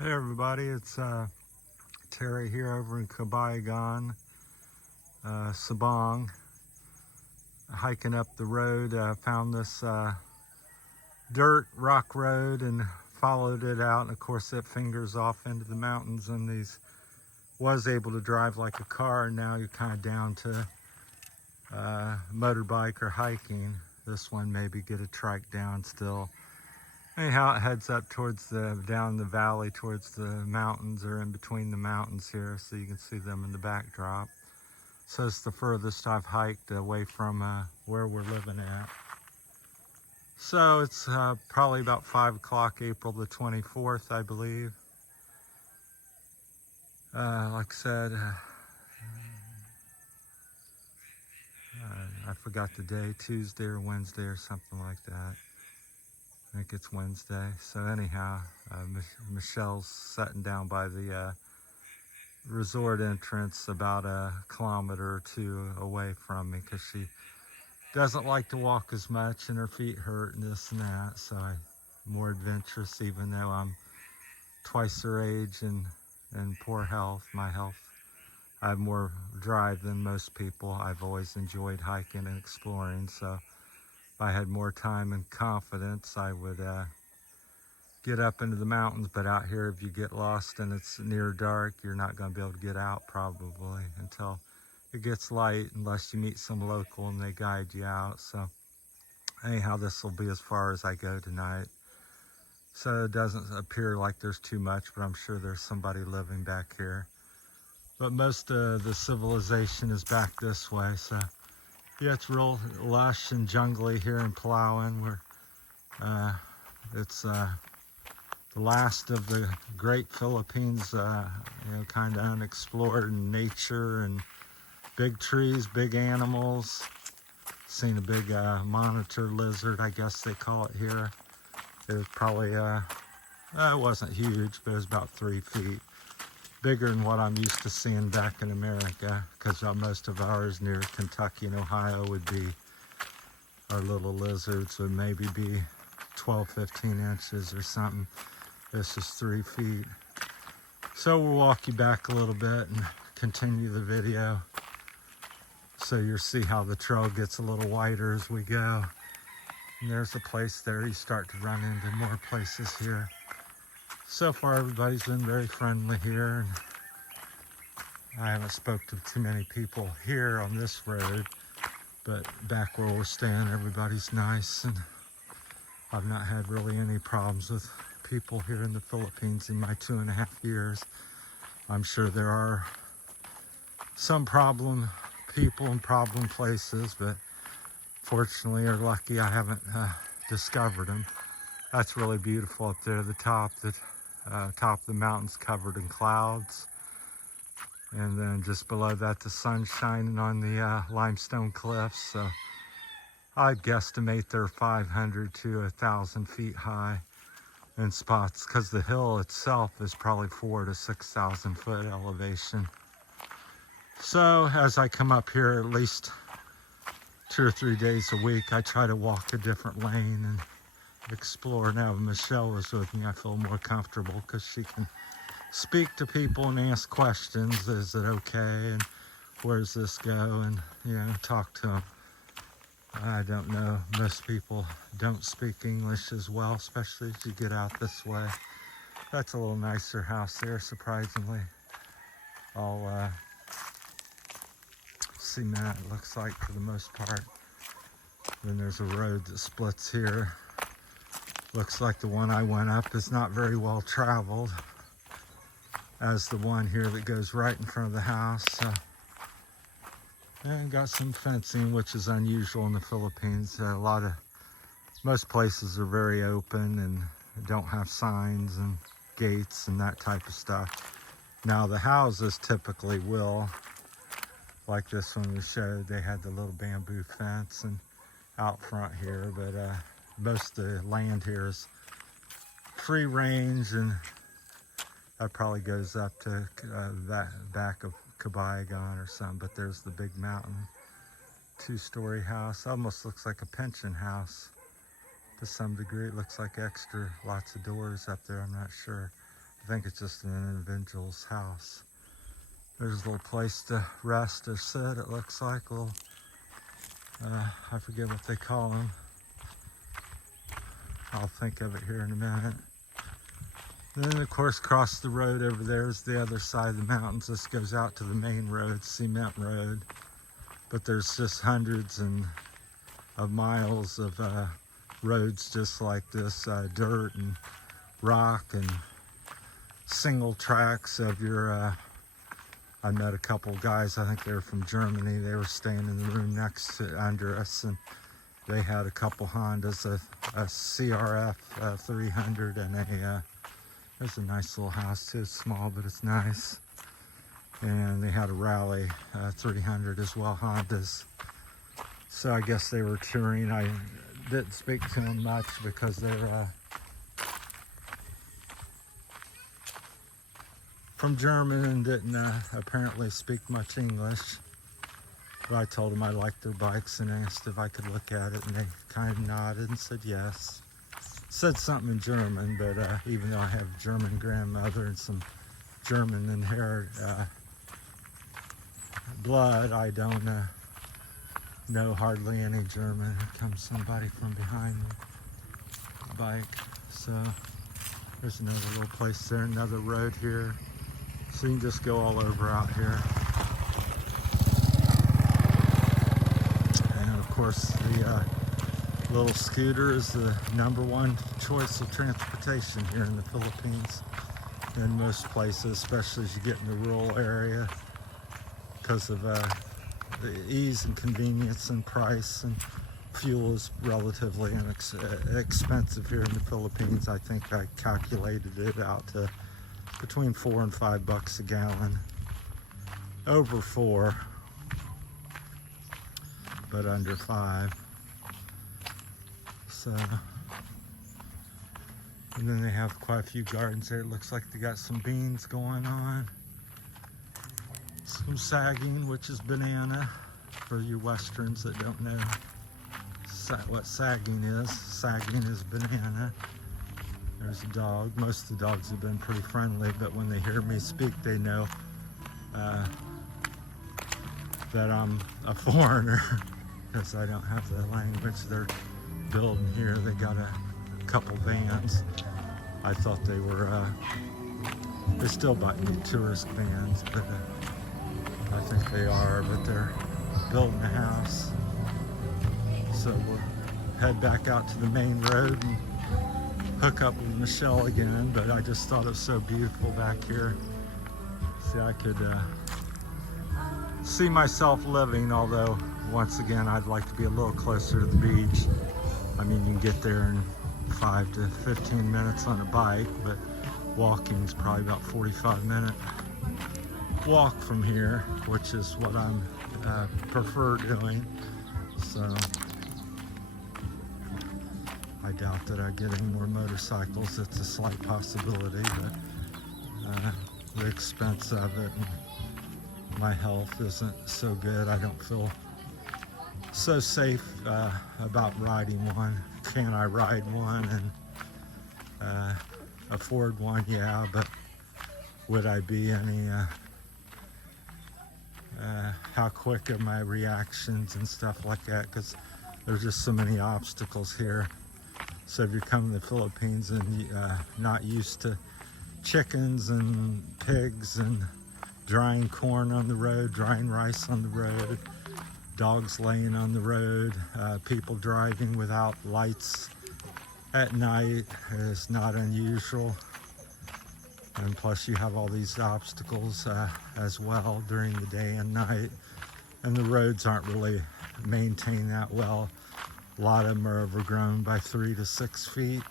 Hey everybody, it's Terry here over in Cabayugan, Sabong, hiking up the road. Found this dirt rock road and followed it out, and of course it fingers off into the mountains, and these was able to drive like a car. Now you're kind of down to motorbike or hiking. This one maybe get a trike down still. Anyhow, it heads up towards down the valley towards the mountains, or in between the mountains here, so you can see them in the backdrop. So it's the furthest I've hiked away from where we're living at. So it's probably about 5 o'clock, April the 24th, I believe. Like I said, I forgot the day, Tuesday or Wednesday or something like that. I think it's Wednesday. So anyhow, Michelle's sitting down by the resort entrance about a kilometer or two away from me, because she doesn't like to walk as much and her feet hurt and this and that. So I'm more adventurous, even though I'm twice her age and poor health. My health, I have more drive than most people. I've always enjoyed hiking and exploring, so if I had more time and confidence, I would get up into the mountains. But out here, if you get lost and it's near dark, you're not going to be able to get out probably until it gets light, unless you meet some local and they guide you out. So anyhow, this will be as far as I go tonight. So it doesn't appear like there's too much, but I'm sure there's somebody living back here. But most of the civilization is back this way. So yeah, it's real lush and jungly here in Palawan, where it's the last of the great Philippines, kind of unexplored in nature, and big trees, big animals. Seen a big monitor lizard, I guess they call it here. It was probably, it wasn't huge, but it was about 3 feet. Bigger than what I'm used to seeing back in America, because most of ours near Kentucky and Ohio would be, our little lizards would maybe be 12, 15 inches or something. This is 3 feet. So we'll walk you back a little bit and continue the video, so you'll see how the trail gets a little wider as we go. And there's a place there. You start to run into more places here. So far, everybody's been very friendly here, and I haven't spoke to too many people here on this road, but back where we're staying, everybody's nice, and I've not had really any problems with people here in the Philippines in my 2.5 years. I'm sure there are some problem people and problem places, but fortunately or lucky, I haven't discovered them. That's really beautiful up there. The top of the mountain's covered in clouds, and then just below that, the sun's shining on the limestone cliffs. So I'd guesstimate they're 500 to 1,000 feet high in spots, because the hill itself is probably 4,000 to 6,000 foot elevation. So as I come up here, at least 2 or 3 days a week, I try to walk a different lane and explore. Now if Michelle was with me, I feel more comfortable, because she can speak to people and ask questions. Is it okay, and where's this go, and talk to them. I don't know, most people don't speak English as well, especially as you get out this way. That's a little nicer house there, surprisingly. All cement, it looks like, for the most part. Then there's a road that splits here. Looks like the one I went up is not very well traveled, as the one here that goes right in front of the house. And got some fencing, which is unusual in the Philippines. Most places are very open and don't have signs and gates and that type of stuff. Now the houses typically will, like this one we showed, they had the little bamboo fence and out front here, but most of the land here is free range, and that probably goes up to that back of Cabayugan or something. But there's the big mountain, 2-story house. Almost looks like a pension house to some degree. It looks like extra, lots of doors up there. I'm not sure. I think it's just an individual's house. There's a little place to rest or sit, it looks like. A little, I forget what they call them. I'll think of it here in a minute. And then, of course, across the road over there is the other side of the mountains. This goes out to the main road, Cement Road. But there's just hundreds of miles of roads just like this, dirt and rock and single tracks of your, I met a couple guys, I think they were from Germany. They were staying in the room next to under us, and they had a couple Hondas, a CRF 300 and there's a nice little house too. It's small, but it's nice. And they had a Rally 300 as well, Hondas. So I guess they were touring. I didn't speak to them much because they're from German and didn't apparently speak much English. But I told them I liked their bikes and asked if I could look at it, and they kind of nodded and said yes. Said something in German, but even though I have a German grandmother and some German inherited blood, I don't know hardly any German. Here comes somebody from behind the bike. So there's another little place there, another road here. So you can just go all over out here. And of course the little scooter is the #1 choice of transportation here in the Philippines. In most places, especially as you get in the rural area, because of the ease and convenience and price, and fuel is relatively expensive here in the Philippines. I think I calculated it out to between $4 and $5 a gallon. Over 4, but under 5. So, and then they have quite a few gardens there. It looks like they got some beans going on. Some sagging, which is banana, for you Westerns that don't know what sagging is. Sagging is banana. There's a dog. Most of the dogs have been pretty friendly, but when they hear me speak, they know that I'm a foreigner because I don't have the language they're building here. They got a couple vans. I thought they were, they still might be tourist vans, but I think they are, but they're building a house. So we'll head back out to the main road and hook up with Michelle again, but I just thought it was so beautiful back here. See, I could see myself living, although once again, I'd like to be a little closer to the beach. I mean, you can get there in 5 to 15 minutes on a bike, but walking is probably about 45-minute walk from here, which is what I'm prefer doing. So I doubt that I get any more motorcycles. It's a slight possibility, but the expense of it and my health isn't so good. I don't feel so safe about riding one. Can I ride one and afford one? Yeah, but would I be any how quick are my reactions and stuff like that, because there's just so many obstacles here. So if you're coming to the Philippines and not used to chickens and pigs and drying corn on the road, drying rice on the road, dogs laying on the road, people driving without lights at night is not unusual. And plus you have all these obstacles as well during the day and night. And the roads aren't really maintained that well. A lot of them are overgrown by 3 to 6 feet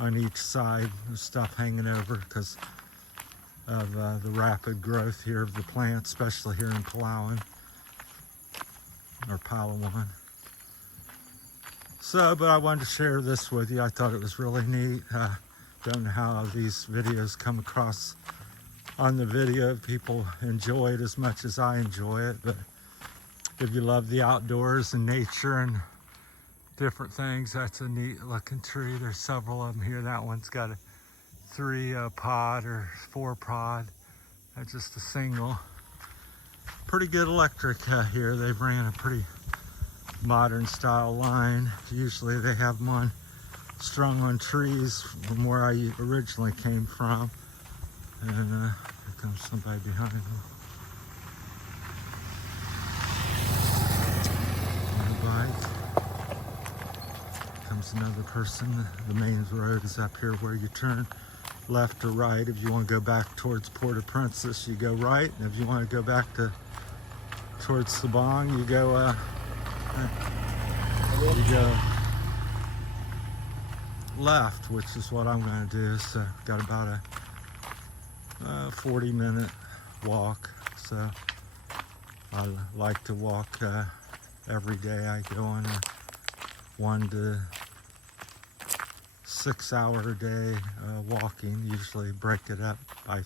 on each side. There's stuff hanging over because of the rapid growth here of the plants, especially here in Palawan, or Palawan. So, but I wanted to share this with you. I thought it was really neat. Don't know how these videos come across on the video. People enjoy it as much as I enjoy it, but if you love the outdoors and nature and different things, that's a neat looking tree. There's several of them here. That one's got a 3 pod or 4 pod. Just a single. Pretty good electric here. They've ran a pretty modern style line. Usually they have them on strung on trees from where I originally came from. And here comes somebody behind me. On a bike. Comes another person. The main road is up here where you turn left or right. If you want to go back towards Port-au-Princess, you go right. And if you want to go back towards Sabang, you go left, which is what I'm going to do. So got about a 40-minute walk. So I like to walk every day. I go on a 1 to 6 hour a day walking. Usually break it up by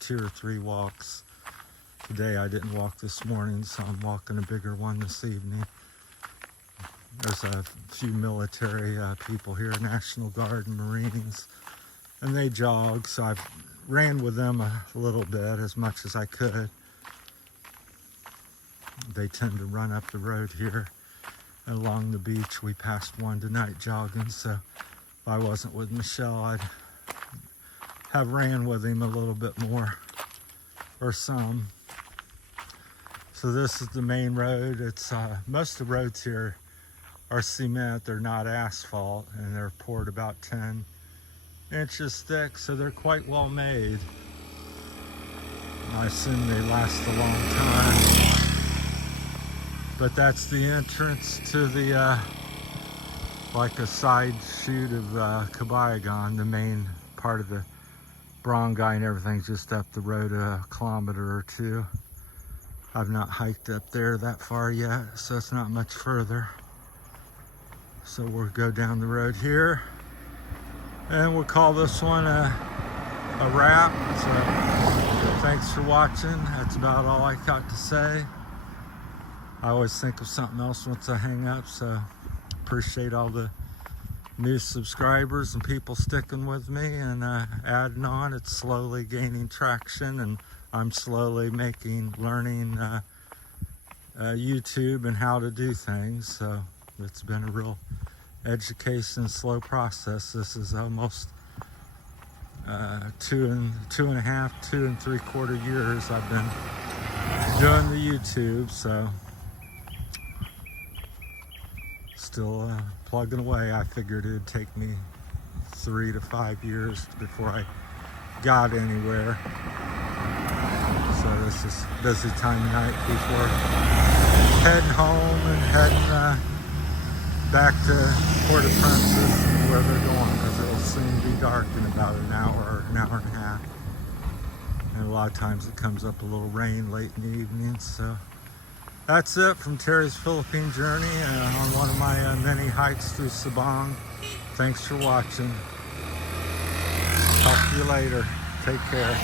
2 or 3 walks. Today I didn't walk this morning, so I'm walking a bigger one this evening. There's a few military people here, National Guard and Marines, and they jog, so I've ran with them a little bit, as much as I could. They tend to run up the road here. And along the beach, we passed one tonight jogging, so if I wasn't with Michelle, I'd have ran with him a little bit more, or some. So this is the main road. It's most of the roads here are cement. They're not asphalt, and they're poured about 10 inches thick, so they're quite well made. I assume they last a long time. But that's the entrance to the like a side chute of Cabayugan. The main part of the barangay and everything's just up the road a kilometer or 2. I've not hiked up there that far yet, so it's not much further. So we'll go down the road here, and we'll call this one a wrap. So thanks for watching. That's about all I got to say. I always think of something else once I hang up, so appreciate all the new subscribers and people sticking with me and adding on. It's slowly gaining traction, and I'm slowly learning YouTube and how to do things. So it's been a real education, slow process. This is almost 2 and 3/4 years I've been doing the YouTube, so still plugging away. I figured it'd take me 3 to 5 years before I got anywhere. So this is a busy time of night before heading home and heading back to Port-au-Princess and where they're going, because it'll soon be dark in about an hour or an hour and a half. And a lot of times it comes up a little rain late in the evening. So that's it from Terry's Philippine Journey on one of my many hikes through Sabang. Thanks for watching. Talk to you later. Take care.